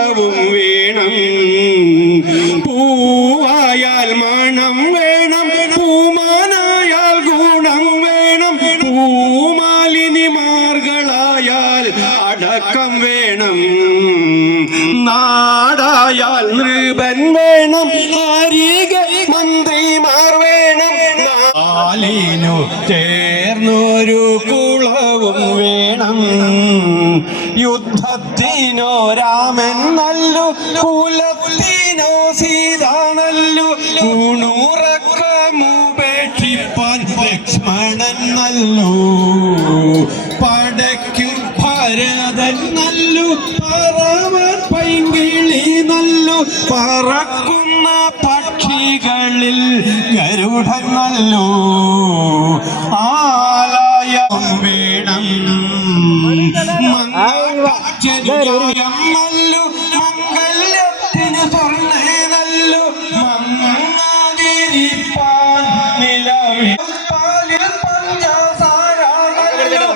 കുളവും വേണം, പൂവായാൽ മണം വേണം, പൂമാനായാൽ ഗുണം വേണം, പൂമാലിനിമാർകളായാൽ അടക്കം വേണം, നാടായാൽ നൃപൻ വേണം, ആരിക മന്ത്രിമാർ വേണം, നാലിനു ചേർന്നൊരു കുളവും വേണം, യുദ്ധത്തിനോ രാമൻ നല്ലു, കുലത്തിനോ സീത നല്ലു, ൂണുറക്കമുപേക്ഷിപ്പാൻ ലക്ഷ്മണൻ നല്ലു, പടയ്ക്കു ഭരതൻ നല്ലു, പറവൻ പൈങ്കിളി നല്ലു, പറക്കുന്ന പക്ഷികളിൽ ഗരുഡൻ നല്ലു, ആലയം വേണം, മംഗളചരിതം നല്ലു, മംഗല്യത്തിന് സ്വർണ്ണേ നല്ലു, മങ്ങാതിരിപ്പാൻ നിലവിൽ പാലിൽ പഞ്ചസാര നല്ലു,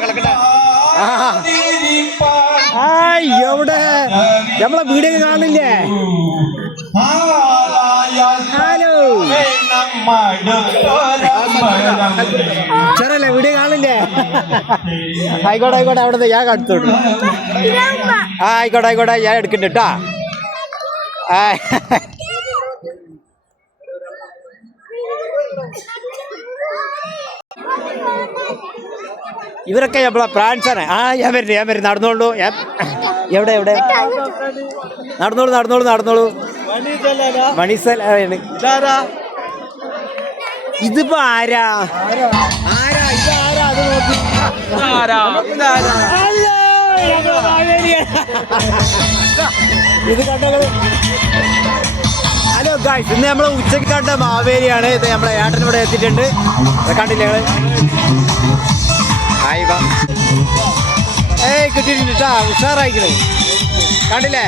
എവിടെ നമ്മളെ വീഡിയോ കാണില്ലേ? ഹലോ ചെറല്ലേ വീഡിയോ കാണില്ലേ? ആയിക്കോട്ടെ ആയിക്കോട്ടെ, അവിടെ ഞാൻ കടുത്തോളൂ. ആയിക്കോട്ടെ ആയിക്കോട്ടെ, ഞാൻ എടുക്കണ്ട കേട്ടാ. ഇവരൊക്കെ നമ്മളെ ഫ്രാൻസാണ്. ഞാൻ വരുന്നു നടന്നോളൂ. എവിടെ എവിടെ നടന്നോളൂ നടന്നോളൂ നടന്നോളൂ. മണിസലാണ്. ഇതിപ്പോ ആരാ ആരാ ഇത് ആരാ? അത് നോക്കി ഇത് കണ്ടോ? ഹലോ ഗായ്സ്, ഇന്ന് നമ്മൾ ഉച്ചയ്ക്ക് കണ്ട മാവേലിയാണ്. ഇത് നമ്മളെ ഏട്ടനിവിടെ എത്തിയിട്ടുണ്ട്. കണ്ടില്ലേ ഞങ്ങള്? കിട്ടിയിട്ടുണ്ട് കേട്ടാ, ഉഷാറായിക്കണേ. കണ്ടില്ലേ?